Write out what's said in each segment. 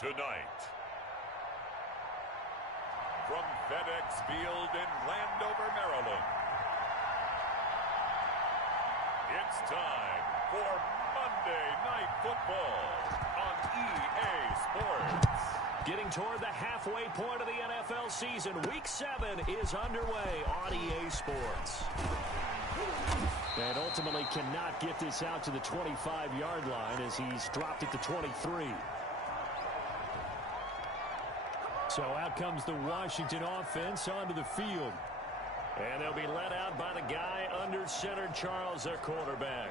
tonight. From FedEx Field in Landover, Maryland, it's time for Monday Night Football on EA Sports. Getting toward the halfway point of the NFL season, Week 7 is underway on EA Sports. And ultimately cannot get this out to the 25-yard line as he's dropped it to 23. So out comes the Washington offense onto the field. And they'll be led out by the guy under center, Charles, their quarterback.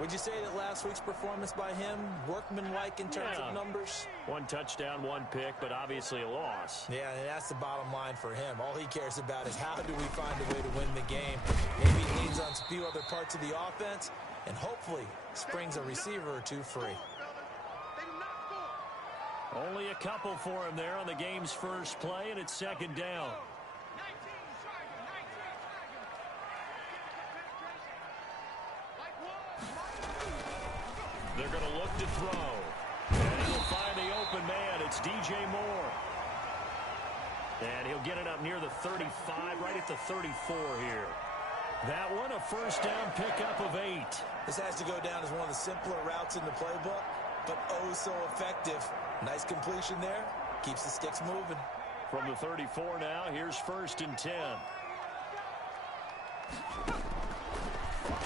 Would you say that last week's performance by him, workmanlike in terms of numbers? 1 touchdown, 1 pick, but obviously a loss. Yeah, and that's the bottom line for him. All he cares about is how do we find a way to win the game. Maybe he leans on a few other parts of the offense and hopefully springs a receiver or two free. Only a couple for him there on the game's first play, and it's second down. They're going to look to throw. And he'll find the open man. It's DJ Moore. And he'll get it up near the 35, right at the 34 here. That one, a first down pickup of 8. This has to go down as one of the simpler routes in the playbook, but oh so effective. Nice completion there. Keeps the sticks moving. From the 34 now, here's 1st and 10.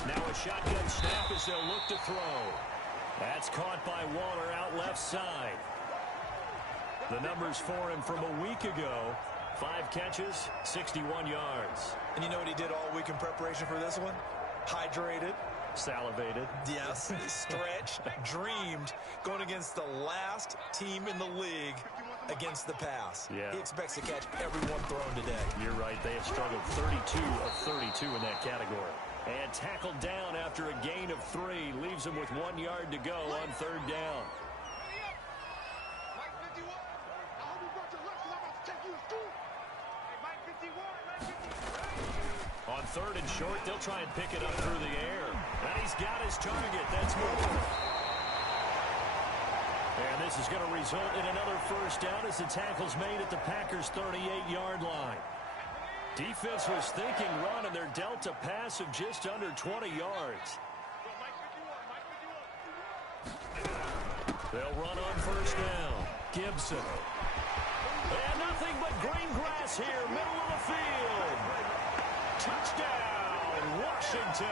Now a shotgun snap as they'll look to throw. That's caught by Waller out left side. The numbers for him from a week ago. 5 catches, 61 yards. And you know what he did all week in preparation for this one? Hydrated. Salivated. Yes, stretched, dreamed, going against the last team in the league against the pass. Yeah. He expects to catch every one thrown today. You're right. They have struggled 32 of 32 in that category. And tackled down after a gain of 3. Leaves him with 1 yard to go on 3rd down. On 3rd and short, they'll try and pick it up through the air. And he's got his target. That's Moore. And this is going to result in another first down as the tackle's made at the Packers' 38-yard line. Defense was thinking run, and they're dealt a pass of just under 20 yards. They'll run on 1st down. Gibson. And nothing but green grass here, middle of the field. Touchdown, Washington.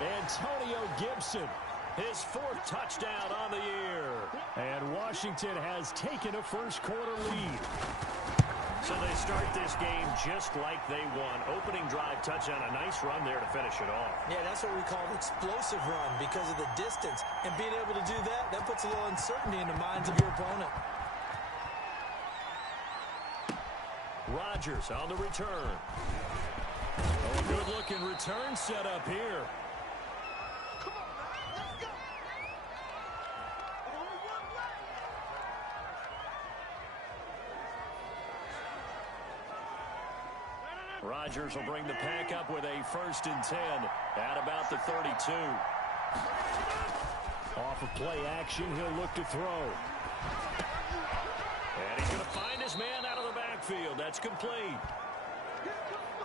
Antonio Gibson, his 4th touchdown on the year. And Washington has taken a first-quarter lead. So they start this game just like they won. Opening drive touchdown, a nice run there to finish it off. Yeah, that's what we call an explosive run because of the distance. And being able to do that, that puts a little uncertainty in the minds of your opponent. Rodgers on the return. Oh, a good-looking return set up here. Rodgers will bring the pack up with a 1st and 10 at about the 32. Off of play action, he'll look to throw. And he's going to find his man out of the backfield. That's complete.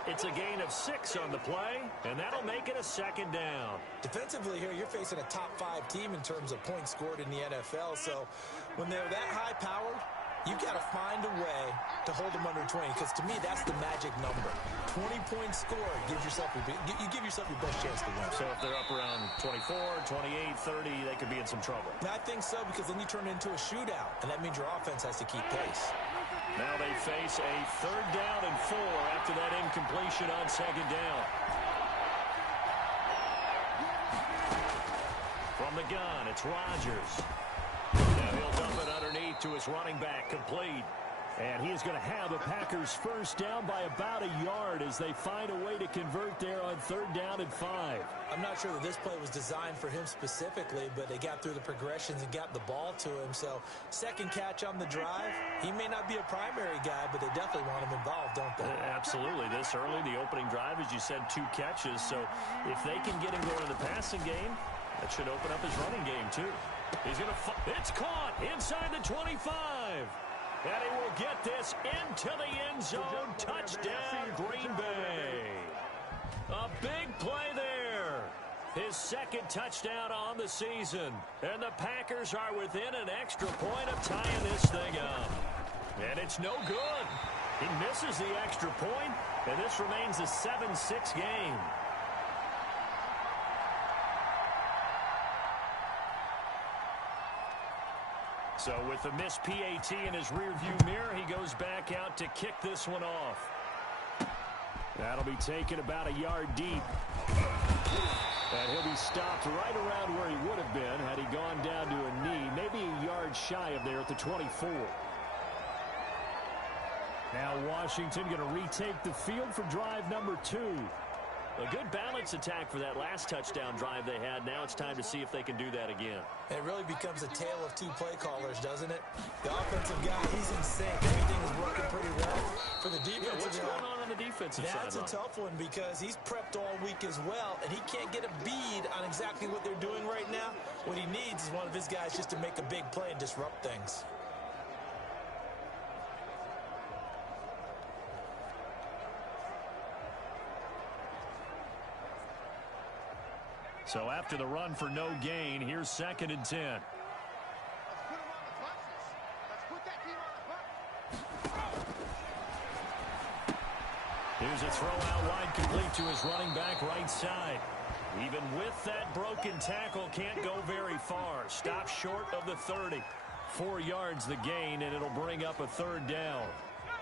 It's a gain of 6 on the play, and that'll make it a 2nd down. Defensively here, you're facing a top-5 team in terms of points scored in the NFL. So when they're that high-powered, you've got to find a way to hold them under 20, because to me, that's the magic number. 20 points scored gives yourself you give yourself your best chance to win. So if they're up around 24, 28, 30, they could be in some trouble. I think so, because then you turn it into a shootout, and that means your offense has to keep pace. Now they face a 3rd down and 4 after that incompletion on 2nd down. From the gun, it's Rodgers. Now he'll dump it underneath to his running back, complete. And he is going to have the Packers first down by about a yard as they find a way to convert there on 3rd down and 5. I'm not sure that this play was designed for him specifically, but they got through the progressions and got the ball to him. So 2nd catch on the drive. He may not be a primary guy, but they definitely want him involved, don't they? Absolutely. This early, the opening drive, as you said, 2 catches. So if they can get him going in the passing game, that should open up his running game too. He's going to it's caught inside the 25. And he will get this into the end zone. Touchdown, Green Bay. A big play there. His second touchdown on the season. And the Packers are within an extra point of tying this thing up. And it's no good. He misses the extra point, and this remains a 7-6 game. So with the missed PAT in his rearview mirror, he goes back out to kick this one off. That'll be taken about a yard deep. And he'll be stopped right around where he would have been had he gone down to a knee, maybe a yard shy of there at the 24. Now Washington going to retake the field for drive number 2. A good balance attack for that last touchdown drive they had. Now it's time to see if they can do that again. It really becomes a tale of two play callers, doesn't it? The offensive guy, he's in sync. Everything is working pretty well. For the defensive guy, what's going on the defensive side? That's a tough one because he's prepped all week as well, and he can't get a bead on exactly what they're doing right now. What he needs is one of his guys just to make a big play and disrupt things. So after the run for no gain, here's 2nd and 10. Here's a throw out wide, complete to his running back right side. Even with that broken tackle, can't go very far. Stops short of the 30. 4 yards the gain, and it'll bring up a 3rd down.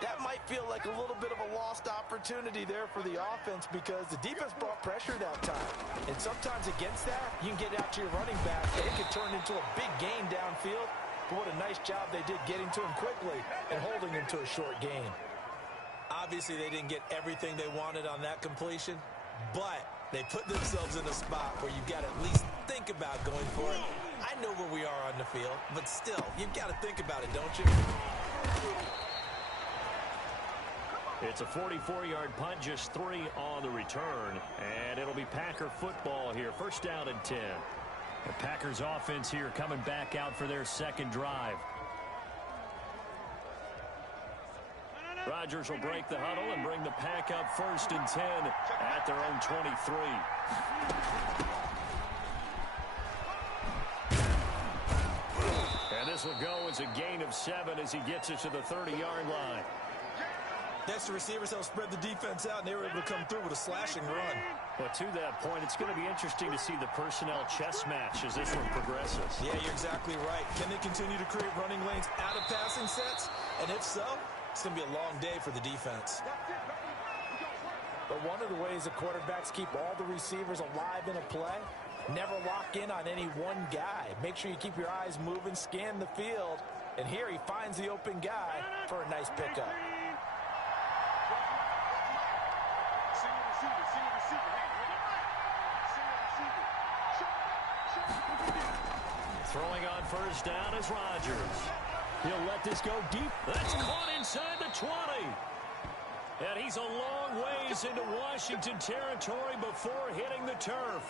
That might feel like a little bit of a lost opportunity there for the offense because the defense brought pressure that time. And sometimes against that, you can get out to your running back, and it could turn into a big gain downfield. But what a nice job they did getting to him quickly and holding him to a short gain. Obviously, they didn't get everything they wanted on that completion, but they put themselves in a spot where you've got to at least think about going for it. I know where we are on the field, but still, you've got to think about it, don't you? It's a 44-yard punt, just 3 on the return, and it'll be Packer football here. 1st down and 10. The Packers offense here coming back out for their 2nd drive. Rodgers will break the huddle and bring the pack up 1st and 10 at their own 23. And this will go as a gain of 7 as he gets it to the 30-yard line. Next, the receivers help spread the defense out, and they were able to come through with a slashing run. But to that point, it's going to be interesting to see the personnel chess match as this one progresses. Yeah, you're exactly right. Can they continue to create running lanes out of passing sets? And if so, it's going to be a long day for the defense. But one of the ways the quarterbacks keep all the receivers alive in a play, never lock in on any one guy. Make sure you keep your eyes moving, scan the field, and here he finds the open guy for a nice pickup. Throwing on 1st down is Rodgers. He'll let this go deep. That's caught inside the 20. And he's a long ways into Washington territory before hitting the turf.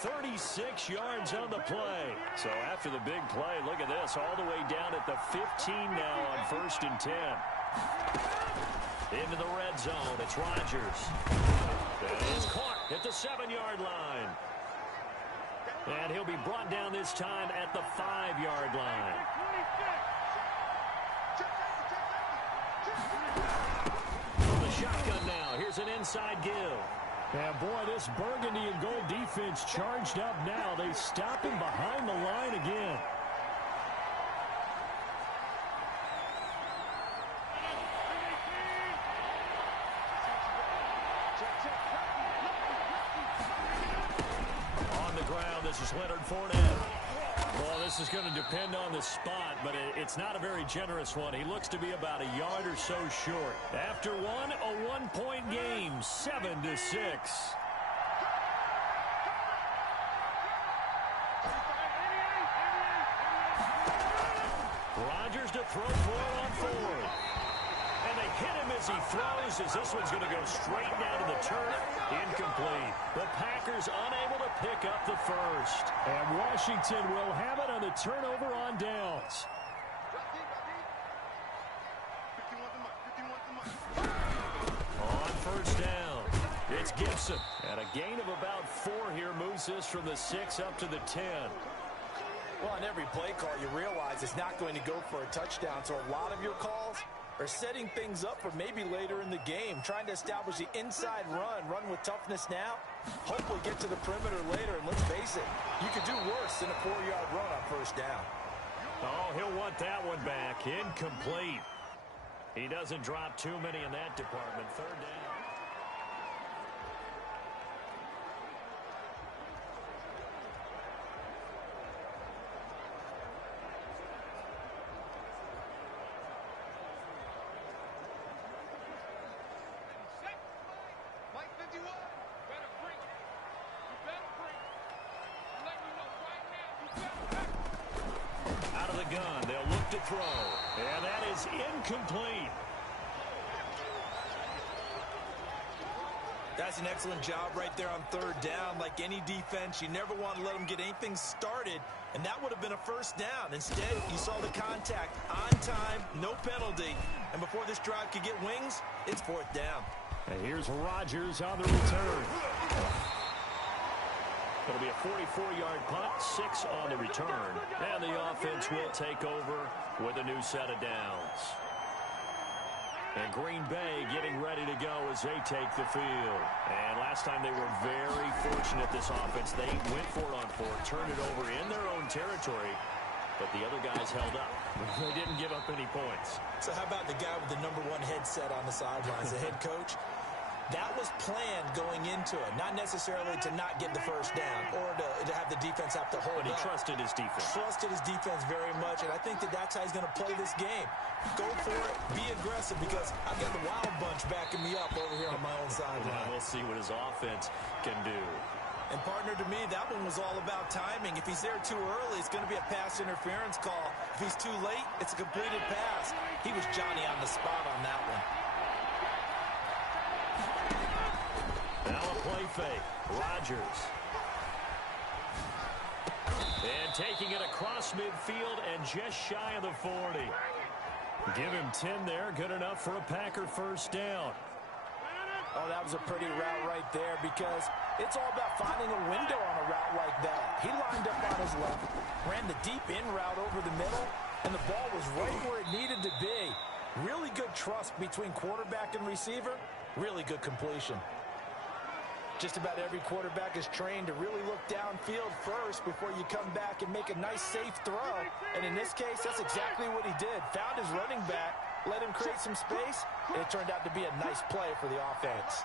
36 yards on the play. So after the big play, look at this, all the way down at the 15 now on 1st and 10. Into the red zone, it's Rodgers. It's caught at the 7-yard line. And he'll be brought down this time at the 5-yard line. From the shotgun now, here's an inside give. And boy, this burgundy and gold defense charged up now. They stop him behind the line again. This is Leonard Fournette. Well, this is going to depend on the spot, but it's not a very generous one. He looks to be about a yard or so short. After one, a one-point game, 7-6. Rodgers to throw for it on 4th. And they hit him as as he throws, as this one's going to go straight down to the turf. Incomplete. The Packers unable to pick up the first. And Washington will have it on the turnover on downs. On first down, it's Gibson. And a gain of about 4 here moves this from the 6 up to the 10. Well, on every play call, you realize it's not going to go for a touchdown. So a lot of your calls are setting things up for maybe later in the game, trying to establish the inside run with toughness now, hopefully get to the perimeter later. And let's face it, you could do worse than a 4-yard run on first down. Oh, he'll want that one back. Incomplete. He doesn't drop too many in that department. Third down. Out of the gun, they'll look to throw. And that is incomplete. That's an excellent job right there on third down. Like any defense, you never want to let them get anything started, and that would have been a first down. Instead, you saw the contact on time, no penalty, and before this drive could get wings, it's fourth down. And here's Rodgers on the return. It'll be a 44-yard punt, 6 on the return, and the offense will take over with a new set of downs. And Green Bay getting ready to go as they take the field. And last time they were very fortunate, this offense. They went for it on 4, turned it over in their own territory, but the other guys held up. They didn't give up any points. So how about the guy with the #1 headset on the sidelines, the head coach? That was planned going into it, not necessarily to not get the first down or to have the defense have to hold But he up. trusted his defense. Trusted his defense very much, and I think that's how he's going to play this game. Go for it, be aggressive, because I've got the Wild Bunch backing me up over here on my own sideline. We'll see what his offense can do. And partner, to me, that one was all about timing. If he's there too early, it's going to be a pass interference call. If he's too late, it's a completed pass. He was Johnny on the spot on that one. Now a play fake. Rodgers. And taking it across midfield and just shy of the 40. Give him 10 there. Good enough for a Packer first down. Oh, that was a pretty route right there, because it's all about finding a window on a route like that. He lined up on his left, ran the deep in route over the middle, and the ball was right where it needed to be. Really good trust between quarterback and receiver. Really good completion. Just about every quarterback is trained to really look downfield first before you come back and make a nice, safe throw. And in this case, that's exactly what he did. Found his running back, let him create some space, and it turned out to be a nice play for the offense.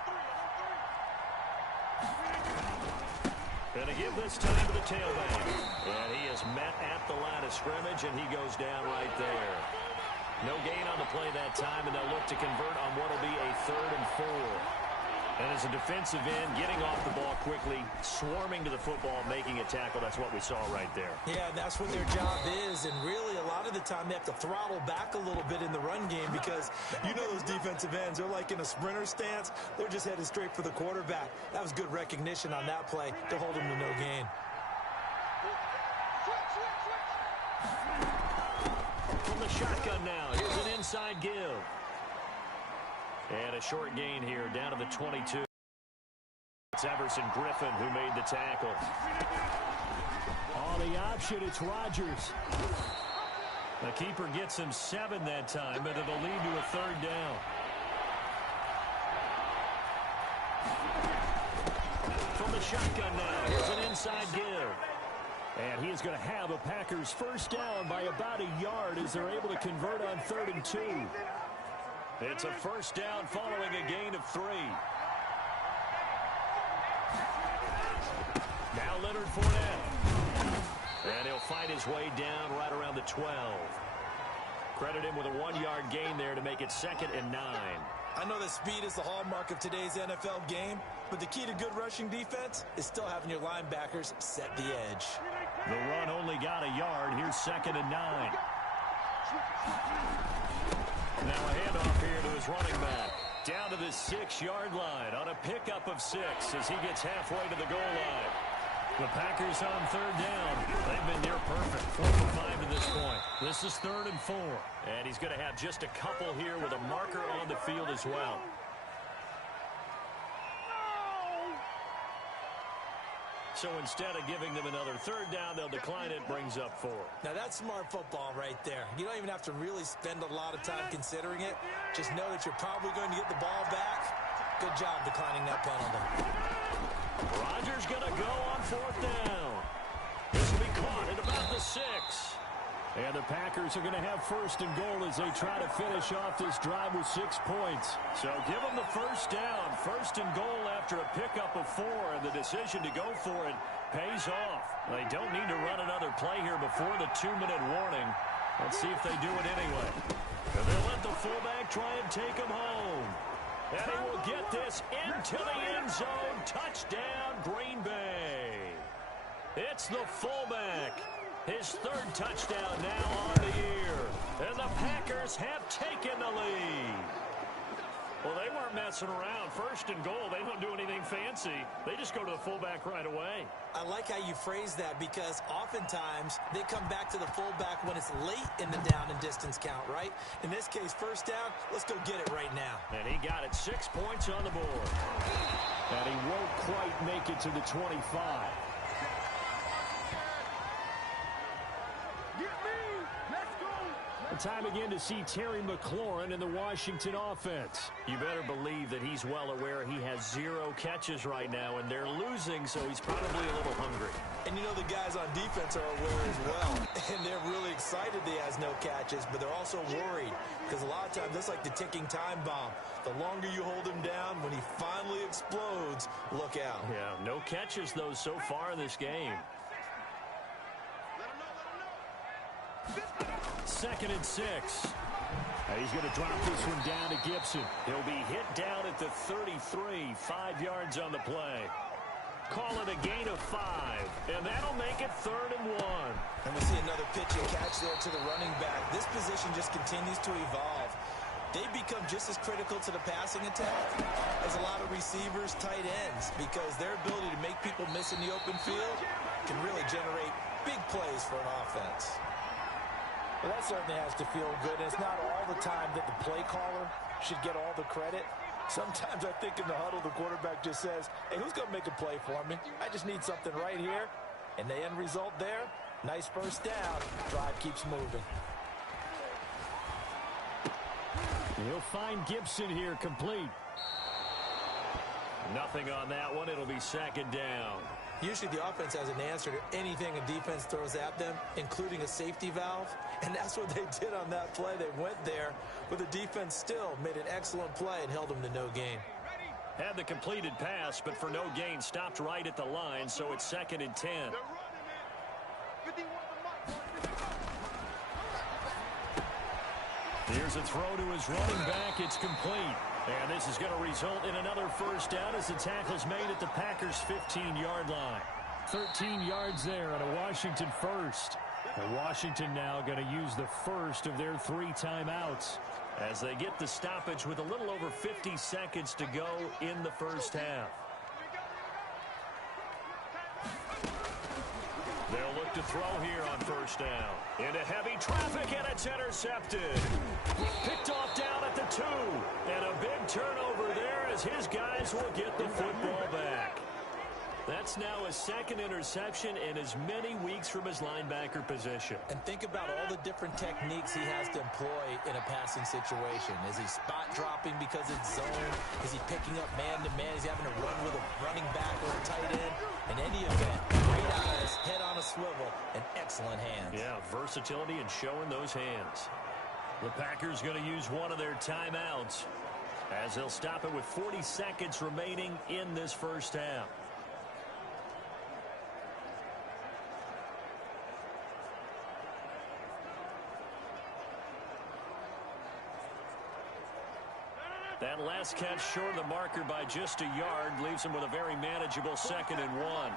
Going to give this time to the tailback. And he is met at the line of scrimmage, and he goes down right there. No gain on the play that time, and they'll look to convert on what will be a 3rd and 4. And as a defensive end, getting off the ball quickly, swarming to the football, making a tackle, that's what we saw right there. Yeah, that's what their job is, and really a lot of the time they have to throttle back a little bit in the run game, because you know those defensive ends, they're like in a sprinter stance. They're just headed straight for the quarterback. That was good recognition on that play to hold him to no gain. From the shotgun now, here's an inside give. And a short gain here down to the 22. It's Everson Griffin who made the tackle. On the option, it's Rodgers. The keeper gets him 7 that time, but it'll lead to a 3rd down. From the shotgun now, here's an inside give. And he is going to have a Packers first down by about a yard as they're able to convert on 3rd and 2. It's a first down following a gain of 3. Now Leonard Fournette. And he'll fight his way down right around the 12. Credit him with a 1-yard gain there to make it 2nd and 9. I know that speed is the hallmark of today's NFL game, but the key to good rushing defense is still having your linebackers set the edge. The run only got a yard. Here's 2nd and 9. Now a handoff here to his running back. Down to the 6-yard line on a pickup of 6 as he gets halfway to the goal line. The Packers on third down. They've been near perfect. 4 for 5 to this point. This is 3rd and 4. And he's going to have just a couple here with a marker on the field as well. So instead of giving them another third down, they'll decline it, brings up 4. Now, that's smart football right there. You don't even have to really spend a lot of time considering it. Just know that you're probably going to get the ball back. Good job declining that penalty. Rodgers going to go on 4th down. This will be caught at about the 6. And the Packers are going to have 1st and goal as they try to finish off this drive with 6 points. So give them the 1st down. 1st and goal after a pickup of 4. And the decision to go for it pays off. They don't need to run another play here before the 2-minute warning. Let's see if they do it anyway. And they'll let the fullback try and take him home. And he will get this into the end zone. Touchdown, Green Bay. It's the fullback. His 3rd touchdown now on the year. And the Packers have taken the lead. Well, they weren't messing around. 1st and goal, they don't do anything fancy. They just go to the fullback right away. I like how you phrase that because oftentimes they come back to the fullback when it's late in the down and distance count, right? In this case, 1st down, let's go get it right now. And he got it 6 points on the board. And he won't quite make it to the 25. Time again to see Terry McLaurin in the Washington offense. You better believe that he's well aware he has 0 catches right now, and they're losing, so he's probably a little hungry. And you know the guys on defense are aware as well. And they're really excited that he has no catches, but they're also worried because a lot of times that's like the ticking time bomb. The longer you hold him down, when he finally explodes, look out. Yeah, no catches, though, so far in this game. 2nd and 6. He's going to drop this one down to Gibson. He'll be hit down at the 33, 5 yards on the play. Call it a gain of 5, and that'll make it 3rd and 1. And we see another pitch and catch there to the running back. This position just continues to evolve. They become just as critical to the passing attack as a lot of receivers, tight ends, because their ability to make people miss in the open field can really generate big plays for an offense. Well, that certainly has to feel good. And it's not all the time that the play caller should get all the credit. Sometimes I think in the huddle, the quarterback just says, hey, who's going to make a play for me? I just need something right here. And the end result there, nice 1st down. Drive keeps moving. He'll find Gibson here complete. Nothing on that one. It'll be 2nd down. Usually the offense has an answer to anything a defense throws at them, including a safety valve. And that's what they did on that play. They went there, but the defense still made an excellent play and held them to no gain. Had the completed pass, but for no gain, stopped right at the line, so it's 2nd and 10. Here's a throw to his running back. It's complete. And this is going to result in another 1st down as the tackle's made at the Packers' 15-yard line. 13 yards there on a Washington 1st. And Washington now going to use the 1st of their 3 timeouts as they get the stoppage with a little over 50 seconds to go in the 1st half. They'll look to throw here on 1st down. Into heavy traffic, and it's intercepted. Picked off down at the 2. And a big turnover there as his guys will get the football back. That's now his 2nd interception in as many weeks from his linebacker position. And think about all the different techniques he has to employ in a passing situation. Is he spot dropping because it's zone? Is he picking up man-to-man? Is he having to run with a running back or a tight end? In any event, great eyes, head on a swivel, and excellent hands. Yeah, versatility and showing those hands. The Packers going to use one of their timeouts as they'll stop it with 40 seconds remaining in this 1st half. That last catch short of the marker by just a yard leaves him with a very manageable 2nd and 1.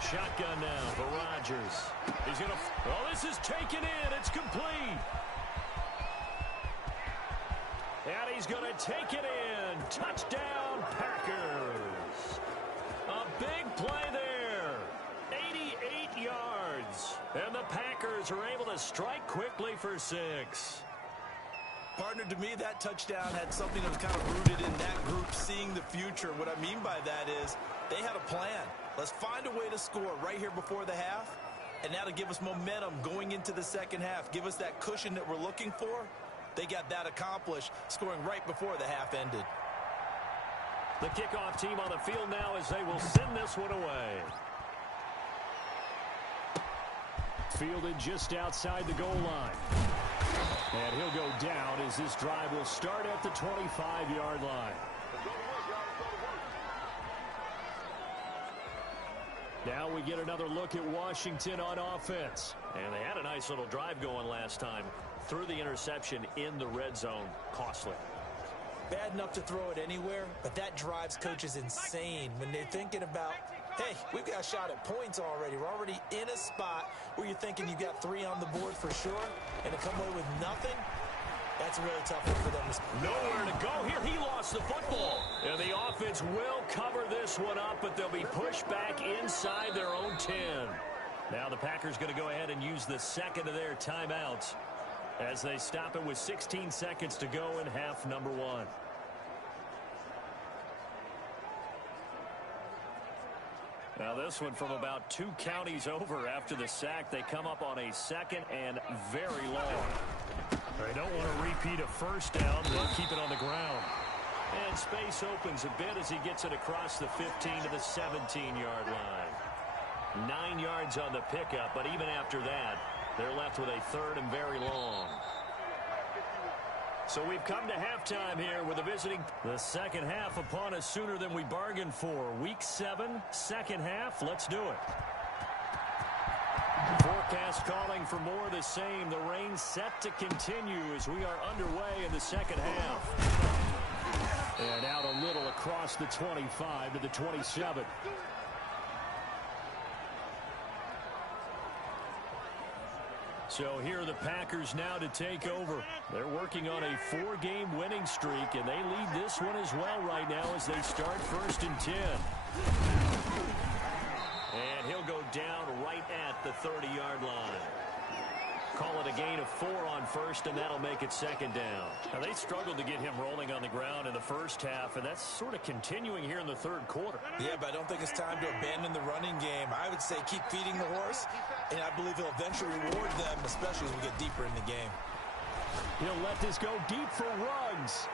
Shotgun now for Rodgers. He's going to... Oh, this is taken in. It's complete. take it in. Touchdown, Packers. A big play there. 88 yards. And the Packers are able to strike quickly for 6. Partner, to me, that touchdown had something that was kind of rooted in that group seeing the future. What I mean by that is they had a plan. Let's find a way to score right here before the half, and that'll give us momentum going into the second half. Give us that cushion that we're looking for. They got that accomplished, scoring right before the half ended. The kickoff team on the field now as they will send this one away. Fielded just outside the goal line. And he'll go down as this drive will start at the 25-yard line. Now we get another look at Washington on offense. And they had a nice little drive going last time. Threw the interception in the red zone. Costly. Bad enough to throw it anywhere, but that drives coaches insane when they're thinking about, hey, we've got a shot at points already. We're already in a spot where you're thinking you got 3 on the board for sure, and to come away with nothing, that's a really tough one for them. Nowhere to go here. He lost the football. And the offense will cover this one up, but they'll be pushed back inside their own 10. Now the Packers going to go ahead and use the second of their timeouts as they stop it with 16 seconds to go in half number 1. Now this one from about 2 counties over after the sack. They come up on a 2nd and very long. They don't want to repeat a first down. They'll keep it on the ground. And space opens a bit as he gets it across the 15 to the 17-yard line. 9 yards on the pickup, but even after that, they're left with a 3rd and very long. So we've come to halftime here with the visiting. The second half upon us sooner than we bargained for. Week 7, second half. Let's do it. Forecast calling for more of the same. The rain set to continue as we are underway in the second half. And out a little across the 25 to the 27. So here are the Packers now to take over. They're working on a 4-game winning streak, and they lead this one as well right now as they start 1st and 10. And he'll go down right at the 30-yard line. Call it a gain of 4 on 1st, and that'll make it 2nd down. Now, they struggled to get him rolling on the ground in the first half, and that's sort of continuing here in the 3rd quarter. Yeah, but I don't think it's time to abandon the running game. I would say keep feeding the horse, and I believe he'll eventually reward them, especially as we get deeper in the game. He'll let this go deep for Ruggs.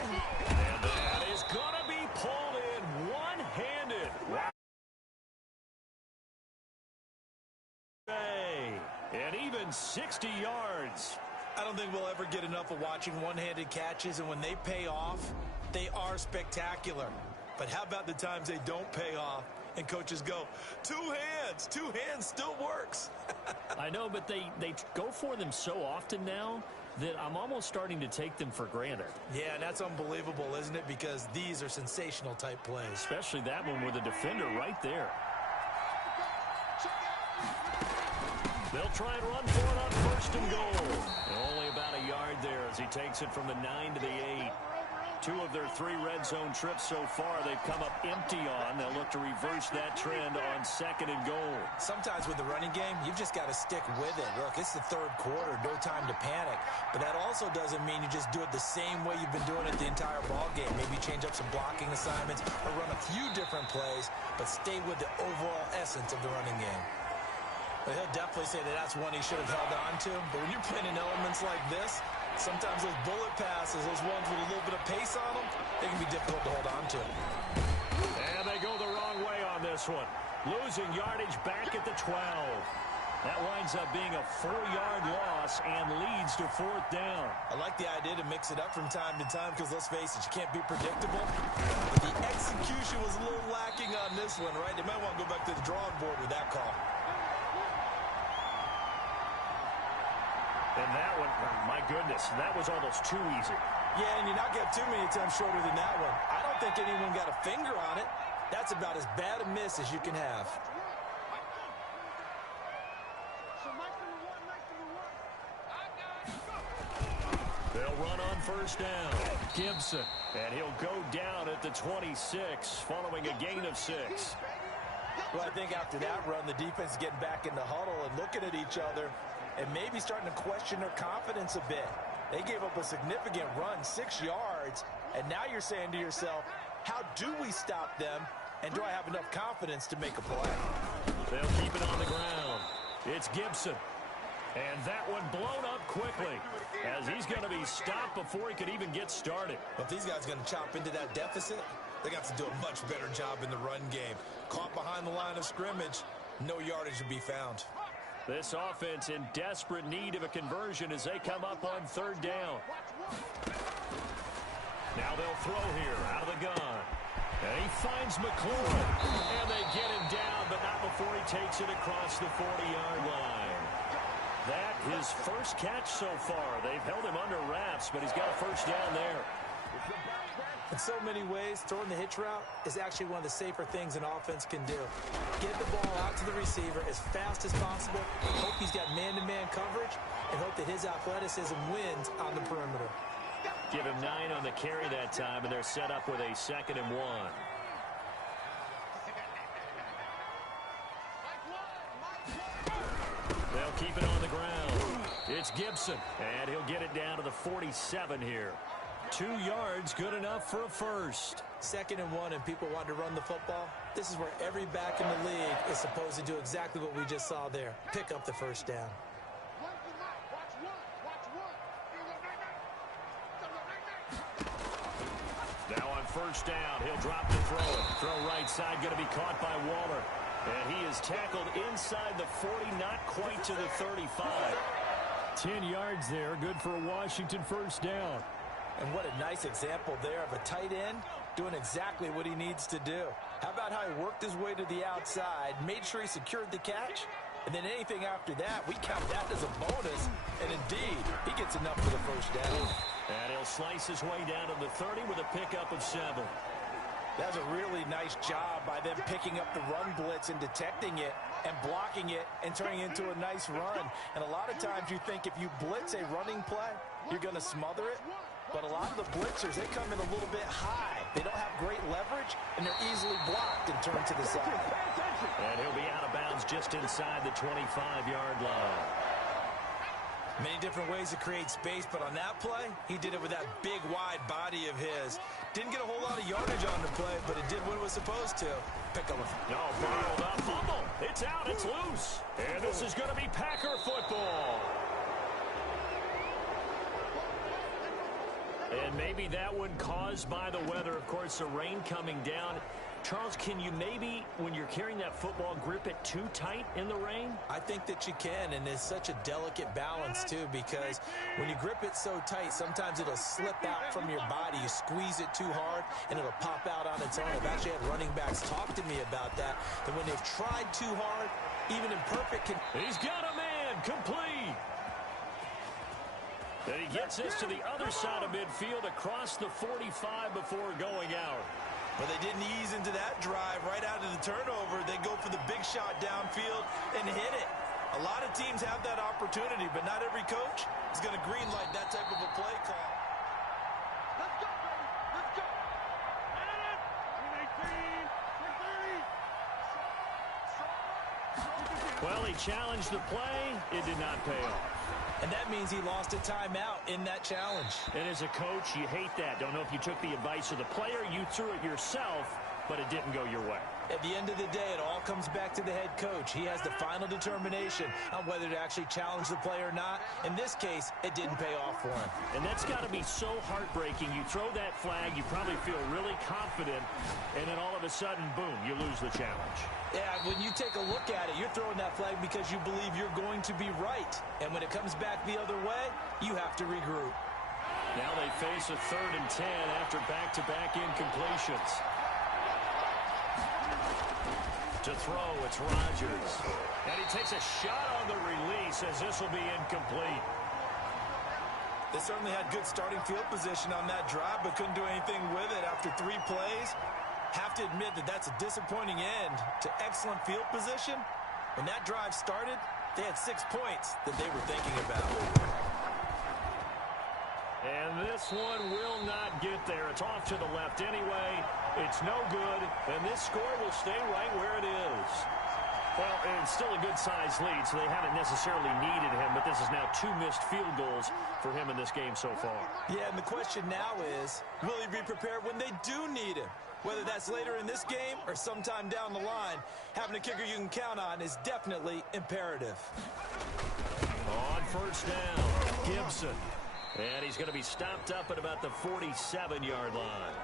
And that is going to be pulled in one-handed. Wow. And even 60 yards. I don't think we'll ever get enough of watching one-handed catches, and when they pay off, they are spectacular. But how about the times they don't pay off and coaches go, 2 hands, 2 hands still works. I know, but they go for them so often now that I'm almost starting to take them for granted. Yeah, and that's unbelievable, isn't it? Because these are sensational type plays. Especially that one with the defender right there. They'll try and run for it on 1st and goal. Only about a yard there as he takes it from the 9 to the 8. 2 of their 3 red zone trips so far they've come up empty on. They'll look to reverse that trend on 2nd and goal. Sometimes with the running game, you've just got to stick with it. Look, it's the 3rd quarter, no time to panic. But that also doesn't mean you just do it the same way you've been doing it the entire ball game. Maybe change up some blocking assignments or run a few different plays, but stay with the overall essence of the running game. But he'll definitely say that that's one he should have held on to. But when you're playing in elements like this, sometimes those bullet passes, those ones with a little bit of pace on them, they can be difficult to hold on to. And they go the wrong way on this one. Losing yardage back at the 12. That winds up being a 4-yard loss and leads to 4th down. I like the idea to mix it up from time to time because, let's face it, you can't be predictable. But the execution was a little lacking on this one, right? They might want to go back to the drawing board with that call. And that one, my goodness, that was almost too easy. Yeah, and you're not getting too many attempts shorter than that one. I don't think anyone got a finger on it. That's about as bad a miss as you can have. They'll run on first down. Gibson, and he'll go down at the 26 following a gain of 6. Well, I think after that run, the defense is getting back in the huddle and looking at each other and maybe starting to question their confidence a bit. They gave up a significant run, 6 yards, and now you're saying to yourself, how do we stop them, and do I have enough confidence to make a play? They'll keep it on the ground. It's Gibson. And that one blown up quickly as he's going to be stopped before he could even get started. But if these guys are going to chop into that deficit, they got to do a much better job in the run game. Caught behind the line of scrimmage, no yardage to be found. This offense in desperate need of a conversion as they come up on third down. Now they'll throw here out of the gun. And he finds McLaurin. And they get him down, but not before he takes it across the 40-yard line. That his first catch so far. They've held him under wraps, but he's got a first down there. In so many ways, throwing the hitch route is actually one of the safer things an offense can do. Get the ball out to the receiver as fast as possible, hope he's got man-to-man coverage, and hope that his athleticism wins on the perimeter. Give him 9 on the carry that time, and they're set up with a 2nd and 1. They'll keep it on the ground. It's Gibson, and he'll get it down to the 47 here. 2 yards, good enough for a first. 2nd and 1, and people want to run the football. This is where every back in the league is supposed to do exactly what we just saw there. Pick up the first down. Now on first down, he'll drop to throw it. Throw right side, going to be caught by Waller. And he is tackled inside the 40, not quite to the 35. 10 yards there, good for a Washington first down. And what a nice example there of a tight end doing exactly what he needs to do. How about how he worked his way to the outside, made sure he secured the catch, and then anything after that, we count that as a bonus. And indeed, he gets enough for the first down. And he'll slice his way down to the 30 with a pickup of 7. That's a really nice job by them picking up the run blitz and detecting it and blocking it and turning it into a nice run. And a lot of times you think if you blitz a running play, you're going to smother it. But a lot of the blitzers, they come in a little bit high. They don't have great leverage, and they're easily blocked and turned to the side. And he'll be out of bounds just inside the 25-yard line. Many different ways to create space, but on that play, he did it with that big, wide body of his. Didn't get a whole lot of yardage on the play, but it did what it was supposed to. Pick up. No, bottled up, fumble. It's out, it's loose. And this is going to be Packer football. And maybe that one caused by the weather. Of course, the rain coming down. Charles, can you maybe, when you're carrying that football, grip it too tight in the rain? I think that you can, and it's such a delicate balance, too, because when you grip it so tight, sometimes it'll slip out from your body. You squeeze it too hard, and it'll pop out on its own. I've actually had running backs talk to me about that when they've tried too hard, even imperfect. He's got a man, complete. Then he gets this to the other side of midfield across the 45 before going out. But they didn't ease into that drive right out of the turnover. They go for the big shot downfield and hit it. A lot of teams have that opportunity, but not every coach is going to green light that type of a play call. Let's go, baby. Let's go. Well, he challenged the play. It did not pay off. And that means he lost a timeout in that challenge. And as a coach, you hate that. Don't know if you took the advice of the player, you threw it yourself, but it didn't go your way. At the end of the day, it all comes back to the head coach. He has the final determination on whether to actually challenge the play or not. In this case, it didn't pay off for him. And that's got to be so heartbreaking. You throw that flag, you probably feel really confident, and then all of a sudden, boom, you lose the challenge. Yeah, when you take a look at it, you're throwing that flag because you believe you're going to be right. And when it comes back the other way, you have to regroup. Now they face a 3rd and 10 after back-to-back incompletions. To throw, it's Rodgers. And he takes a shot on the release as this will be incomplete. They certainly had good starting field position on that drive, but couldn't do anything with it after 3 plays. Have to admit that that's a disappointing end to excellent field position. When that drive started, they had 6 points that they were thinking about. this one will not get there. It's off to the left anyway. It's no good, and this score will stay right where it is. Well, it's still a good-sized lead, so they haven't necessarily needed him, but this is now 2 missed field goals for him in this game so far. Yeah, and the question now is, will he be prepared when they do need him? Whether that's later in this game or sometime down the line, having a kicker you can count on is definitely imperative. On first down, Gibson. And he's going to be stopped up at about the 47-yard line.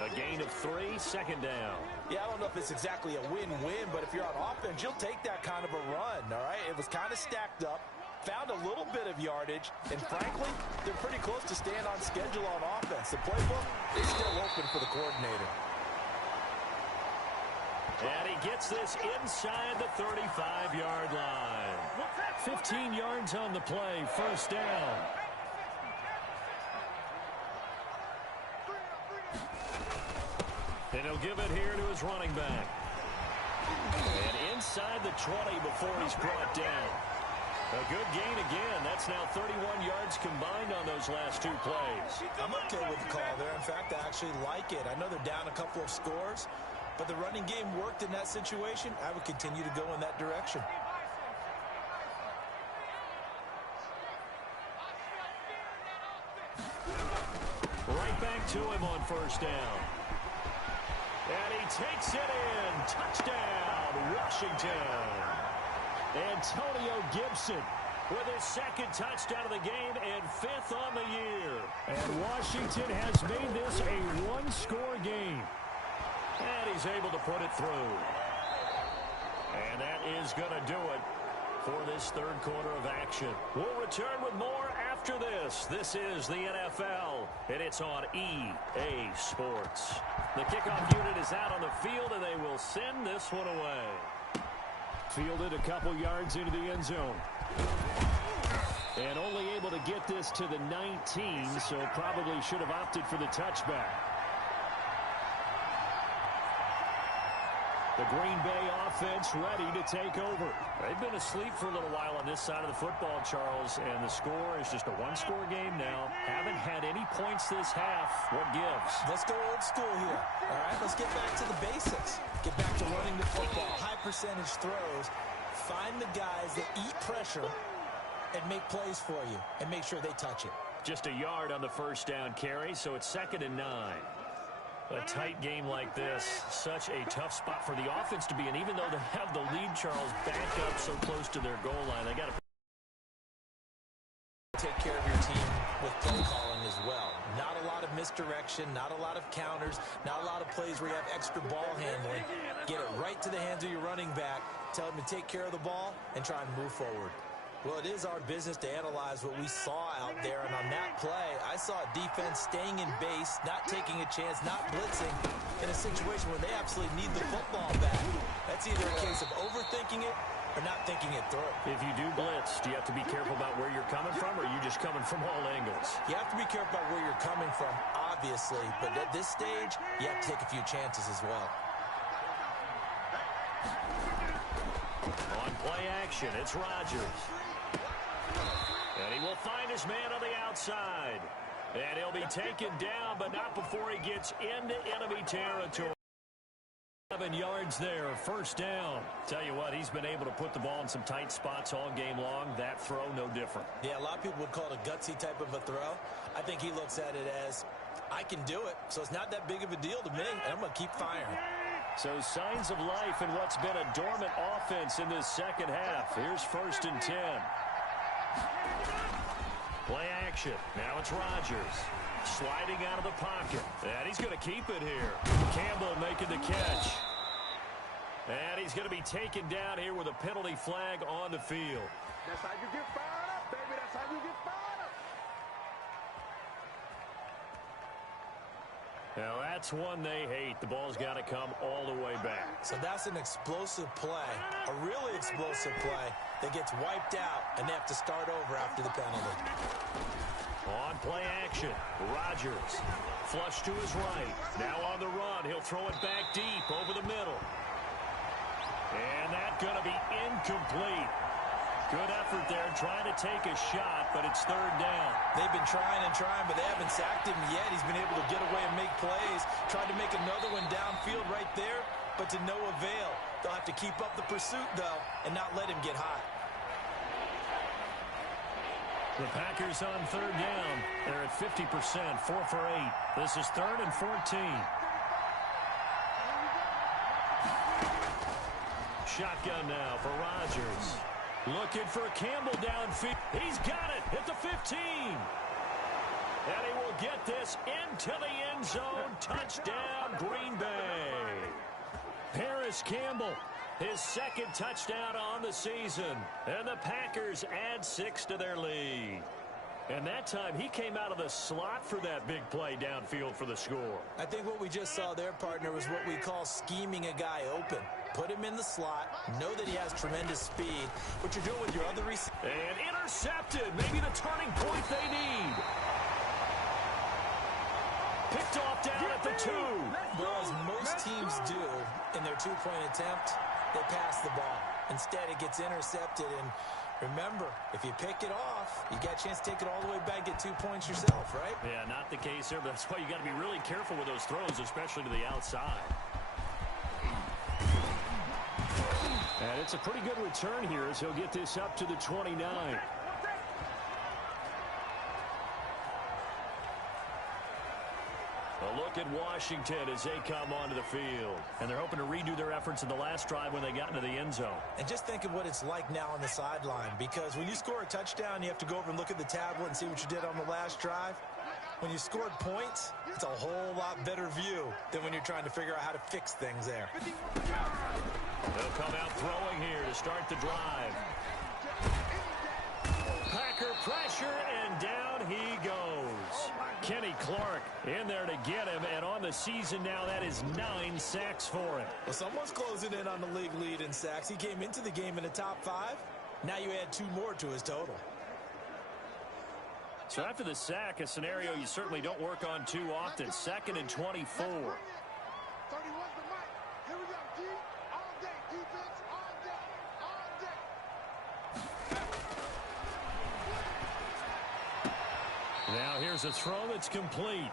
A gain of 3, second down. Yeah, I don't know if it's exactly a win-win, but if you're on offense, you'll take that kind of a run, all right? It was kind of stacked up, found a little bit of yardage, and frankly, they're pretty close to staying on schedule on offense. The playbook is still open for the coordinator. And he gets this inside the 35-yard line. 15 yards on the play, first down. And he'll give it here to his running back. And inside the 20 before he's brought down. A good gain again. That's now 31 yards combined on those last 2 plays. I'm okay with the call there. In fact, I actually like it. I know they're down a couple of scores, but the running game worked in that situation. I would continue to go in that direction. Right back to him on first down. And he takes it in. Touchdown, Washington. Antonio Gibson with his second touchdown of the game and 5th on the year. And Washington has made this a 1-score game. And he's able to put it through. And that is going to do it for this third quarter of action. We'll return with more after this. This is the NFL, and it's on EA Sports. The kickoff unit is out on the field, and they will send this one away. Fielded a couple yards into the end zone. And only able to get this to the 19, so probably should have opted for the touchback. The Green Bay offense ready to take over. They've been asleep for a little while on this side of the football, Charles, and the score is just a 1-score game now. Haven't had any points this half. What gives? Let's go old school here. All right, let's get back to the basics. Get back to running the football, high percentage throws. Find the guys that eat pressure and make plays for you and make sure they touch it. Just a yard on the first down carry, so it's 2nd and 9. A tight game like this, such a tough spot for the offense to be in. Even though they have the lead, Charles, back up so close to their goal line, they got to take care of your team with play calling as well. Not a lot of misdirection, not a lot of counters, not a lot of plays where you have extra ball handling. Get it right to the hands of your running back, tell him to take care of the ball, and try and move forward. Well, it is our business to analyze what we saw out there, and on that play, I saw a defense staying in base, not taking a chance, not blitzing in a situation where they absolutely need the football back. That's either a case of overthinking it or not thinking it through. If you do blitz, do you have to be careful about where you're coming from, or are you just coming from all angles? You have to be careful about where you're coming from, obviously, but at this stage, you have to take a few chances as well. On play action, it's Rodgers. And he will find his man on the outside. And he'll be taken down, but not before he gets into enemy territory. 7 yards there, first down. Tell you what, he's been able to put the ball in some tight spots all game long. That throw, no different. Yeah, a lot of people would call it a gutsy type of a throw. I think he looks at it as, I can do it, so it's not that big of a deal to me, and I'm going to keep firing. So signs of life in what's been a dormant offense in this second half. Here's 1st and 10. Play action. Now it's Rodgers. Sliding out of the pocket. And he's going to keep it here. Campbell making the catch. And he's going to be taken down here with a penalty flag on the field. That's how you get fired up, baby. That's how you get fired up. Now that's one they hate. The ball's got to come all the way back. So that's an explosive play, a really explosive play that gets wiped out, and they have to start over after the penalty. On play action, Rodgers. Flush to his right. Now on the run. He'll throw it back deep over the middle. And that's going to be incomplete. Good effort there, trying to take a shot, but it's third down. They've been trying and trying, but they haven't sacked him yet. He's been able to get away and make plays. Tried to make another one downfield right there, but to no avail. They'll have to keep up the pursuit, though, and not let him get hot. The Packers on third down. They're at 50%, 4 for 8. This is 3rd and 14. Shotgun now for Rodgers. Looking for Campbell downfield. He's got it at the 15. And he will get this into the end zone. Touchdown, Green Bay. Paris Campbell, his 2nd touchdown on the season. And the Packers add 6 to their lead. And that time, he came out of the slot for that big play downfield for the score. I think what we just saw there, partner, was what we call scheming a guy open. Put him in the slot, know that he has tremendous speed. What you're doing with your other receivers. And intercepted. Maybe the turning point they need. Picked off down at the 2. Well, as most teams do in their 2-point attempt, they pass the ball. Instead, it gets intercepted. And remember, if you pick it off, you got a chance to take it all the way back, get 2 points yourself, right? Yeah, not the case here, but that's why you got to be really careful with those throws, especially to the outside. And it's a pretty good return here as he'll get this up to the 29. A look at Washington as they come onto the field. And they're hoping to redo their efforts in the last drive when they got into the end zone. And just think of what it's like now on the sideline, because when you score a touchdown, you have to go over and look at the tablet and see what you did on the last drive. When you scored points, it's a whole lot better view than when you're trying to figure out how to fix things there. They'll come out throwing here to start the drive. Packer pressure, and down he goes. Kenny Clark in there to get him, and on the season now, that is 9 sacks for him. Well, someone's closing in on the league lead in sacks. He came into the game in the top 5. Now you add 2 more to his total. So after the sack, a scenario you certainly don't work on too often. 2nd and 24. 31's the mic. Here we go, D. All day. Defense, all day. All day. Now here's a throw that's complete.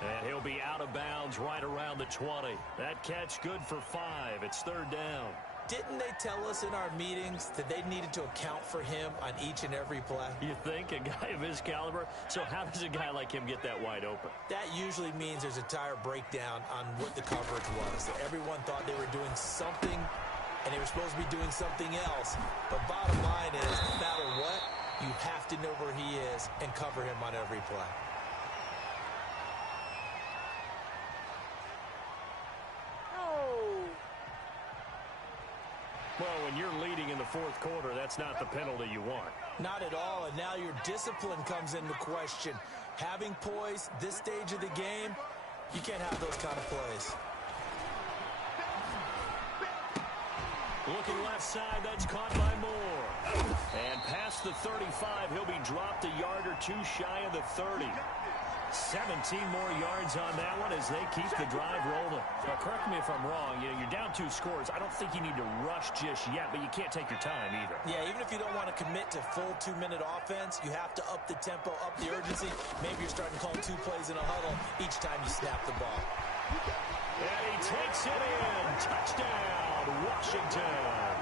And he'll be out of bounds right around the 20. That catch good for 5. It's 3rd down. Didn't they tell us in our meetings that they needed to account for him on each and every play? You think? A guy of his caliber? So how does a guy like him get that wide open? That usually means there's a tire breakdown on what the coverage was. Everyone thought they were doing something, and they were supposed to be doing something else. But bottom line is, no matter what, you have to know where he is and cover him on every play. Well, when you're leading in the 4th quarter, that's not the penalty you want. Not at all, and now your discipline comes into question. Having poise this stage of the game, you can't have those kind of plays. Looking left side, that's caught by Moore. And past the 35, he'll be dropped a yard or 2 shy of the 30. 17 more yards on that one as they keep the drive rolling. Now, correct me if I'm wrong. You know, you're down 2 scores. I don't think you need to rush just yet, but you can't take your time either. Yeah, even if you don't want to commit to full 2-minute offense, you have to up the tempo, up the urgency. Maybe you're starting to call 2 plays in a huddle each time you snap the ball. And he takes it in. Touchdown, Washington.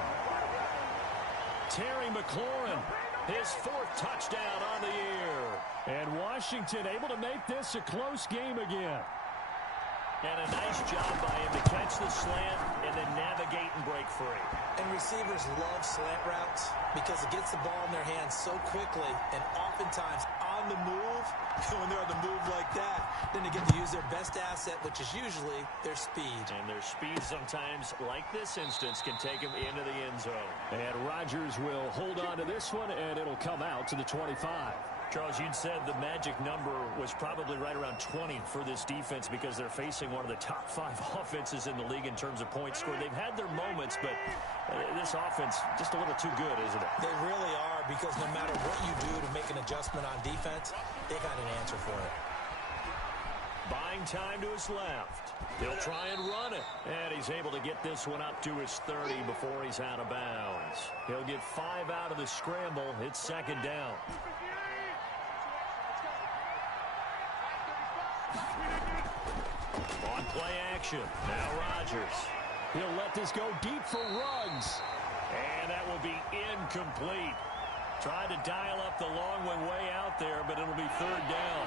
Terry McLaurin, his 4th touchdown on the year. And Washington able to make this a close game again. And a nice job by him to catch the slant and then navigate and break free. And receivers love slant routes because it gets the ball in their hands so quickly, and oftentimes on the move, when they're on the move like that, then they get to use their best asset, which is usually their speed. And their speed sometimes, like this instance, can take them into the end zone. And Rodgers will hold on to this one, and it'll come out to the 25. Charles, you'd said the magic number was probably right around 20 for this defense because they're facing one of the top 5 offenses in the league in terms of points scored. They've had their moments, but this offense just a little too good, isn't it? They really are, because no matter what you do to make an adjustment on defense, they got an answer for it. Buying time to his left. He'll try and run it. And he's able to get this one up to his 30 before he's out of bounds. He'll get 5 out of the scramble. It's second down. On play action. Now Rodgers. He'll let this go deep for Ruggs. And that will be incomplete. Tried to dial up the long one way out there, but it'll be third down.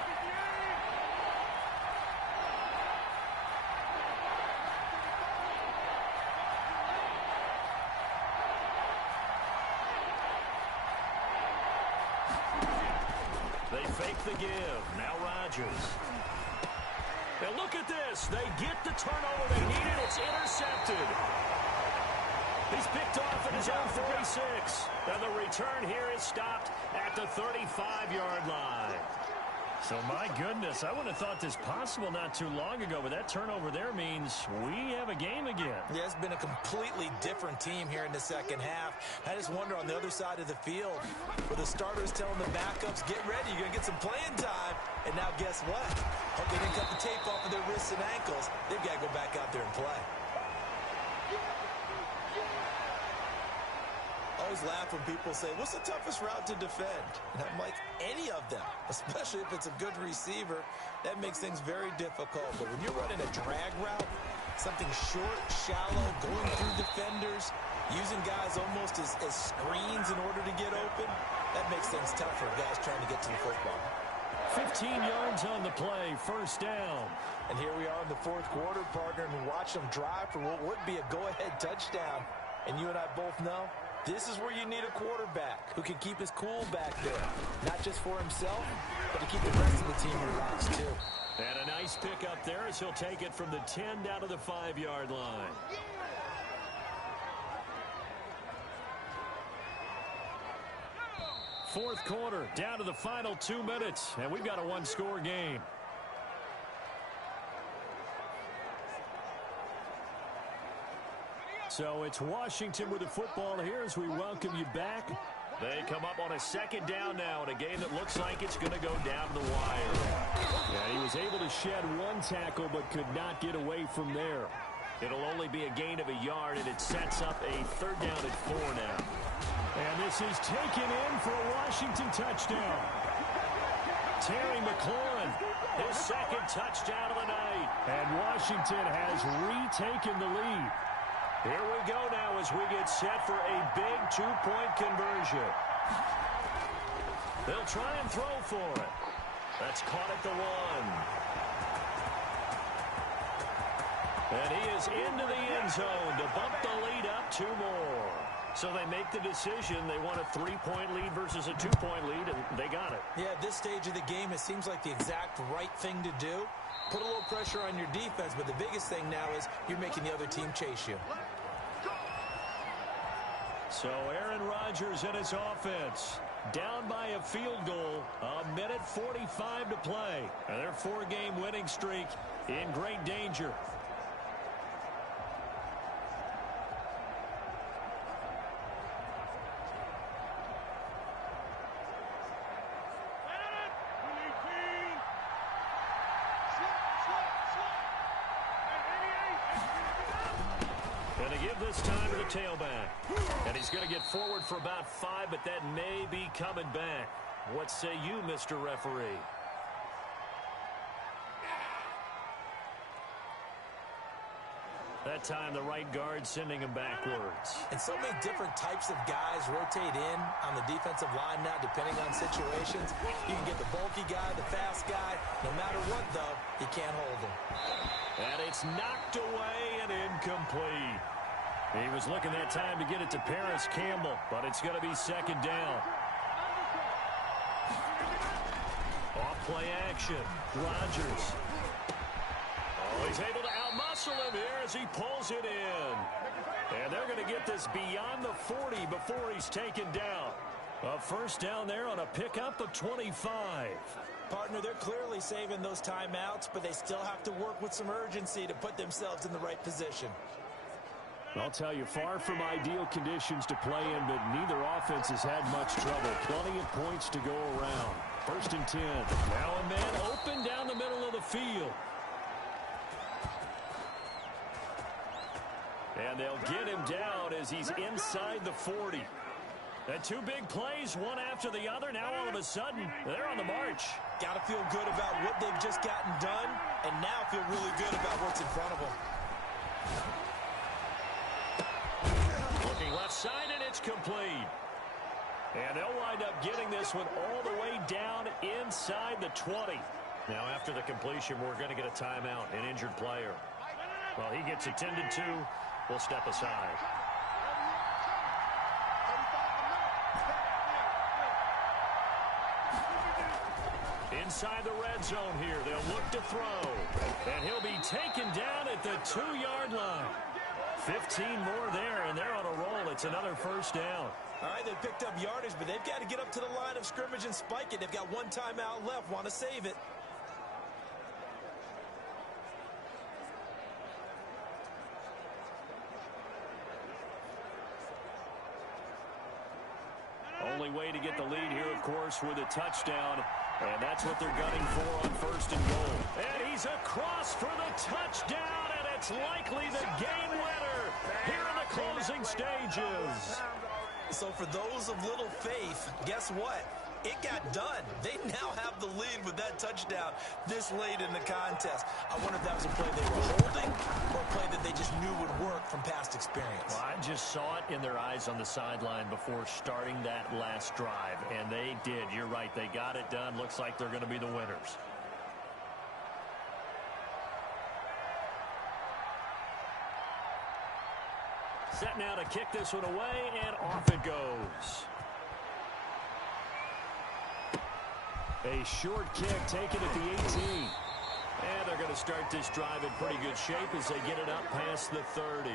They fake the give. Now Rodgers. And look at this. They get the turnover they needed. It's intercepted. He's picked off at his own 46. And the return here is stopped at the 35-yard line. So, my goodness, I wouldn't have thought this possible not too long ago, but that turnover there means we have a game again. Yeah, it's been a completely different team here in the second half. I just wonder on the other side of the field, where the starters telling the backups, get ready, you're going to get some playing time. And now guess what? Hope they didn't cut the tape off of their wrists and ankles. They've got to go back out there and play. I always laugh when people say, what's the toughest route to defend? And I'm like, any of them, especially if it's a good receiver. That makes things very difficult. But when you're running a drag route, something short, shallow, going through defenders, using guys almost as screens in order to get open, that makes things tough for guys trying to get to the football. 15 yards on the play, first down. And here we are in the fourth quarter, partner, and we watch them drive for what would be a go-ahead touchdown. And you and I both know, this is where you need a quarterback who can keep his cool back there. Not just for himself, but to keep the rest of the team relaxed, too. And a nice pick up there as he'll take it from the 10 down to the 5-yard line. Fourth quarter, down to the final 2 minutes, and we've got a one-score game. So it's Washington with the football here as we welcome you back. They come up on a second down now in a game that looks like it's going to go down the wire. Yeah, he was able to shed one tackle but could not get away from there. It'll only be a gain of a yard, and it sets up a third down at 4 now. And this is taken in for a Washington touchdown. Terry McLaurin, his second touchdown of the night. And Washington has retaken the lead. Here we go now as we get set for a big two-point conversion. They'll try and throw for it. That's caught at the 1. And he is into the end zone to bump the lead up 2 more. So they make the decision. They want a 3-point lead versus a 2-point lead, and they got it. Yeah, at this stage of the game, it seems like the exact right thing to do. Put a little pressure on your defense, but the biggest thing now is you're making the other team chase you. So Aaron Rodgers and his offense down by a field goal, 1:45 to play. And their 4-game winning streak in great danger. This time to the tailback. And he's going to get forward for about 5, but that may be coming back. What say you, Mr. Referee? That time, the right guard sending him backwards. And so many different types of guys rotate in on the defensive line now, depending on situations. You can get the bulky guy, the fast guy. No matter what, though, you can't hold him. And it's knocked away and incomplete. He was looking that time to get it to Paris Campbell, but it's going to be second down. Off play action. Rodgers. Oh, he's able to outmuscle him here as he pulls it in. And they're going to get this beyond the 40 before he's taken down. A first down there on a pickup of 25. Partner, they're clearly saving those timeouts, but they still have to work with some urgency to put themselves in the right position. I'll tell you, far from ideal conditions to play in, but neither offense has had much trouble. Plenty of points to go around. First and 10. Now a man open down the middle of the field. And they'll get him down as he's inside the 40. And two big plays, one after the other. Now all of a sudden, they're on the march. Got to feel good about what they've just gotten done, and now feel really good about what's in front of them. Looking left side, and it's complete. And they'll wind up getting this one all the way down inside the 20. Now, after the completion, we're going to get a timeout, an injured player. Well, he gets attended to. We'll step aside. Inside the red zone here, they'll look to throw. And he'll be taken down at the 2-yard line. 15 more there, and they're on a roll. It's another first down. All right, they picked up yardage, but they've got to get up to the line of scrimmage and spike it. They've got one timeout left, want to save it. Only way to get the lead here, of course, with a touchdown. And that's what they're gunning for on first and goal. And he's across for the touchdown, and it's likely the game winner here in the closing stages. So for those of little faith, guess what? It got done. They now have the lead with that touchdown this late in the contest. I wonder if that was a play they were holding or a play that they just knew would work from past experience. Well, I just saw it in their eyes on the sideline before starting that last drive, and they did. You're right. They got it done. Looks like they're going to be the winners. Set now to kick this one away, and off it goes. A short kick taken at the 18. And they're going to start this drive in pretty good shape as they get it up past the 30.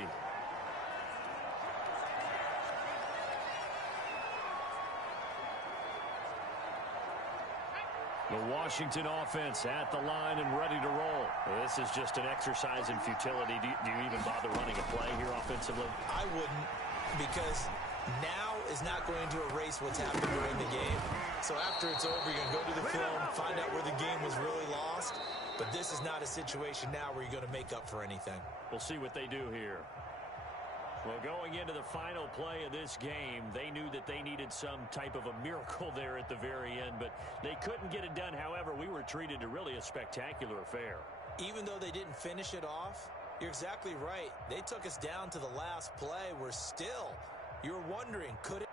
The Washington offense at the line and ready to roll. This is just an exercise in futility. Do you even bother running a play here offensively? I wouldn't, because now is not going to erase what's happened during the game. So after it's over, you're going to go to the film, find out where the game was really lost. But this is not a situation now where you're going to make up for anything. We'll see what they do here. Well, going into the final play of this game, they knew that they needed some type of a miracle there at the very end, but they couldn't get it done. However, we were treated to really a spectacular affair. Even though they didn't finish it off, you're exactly right. They took us down to the last play. We're still, you're wondering, could it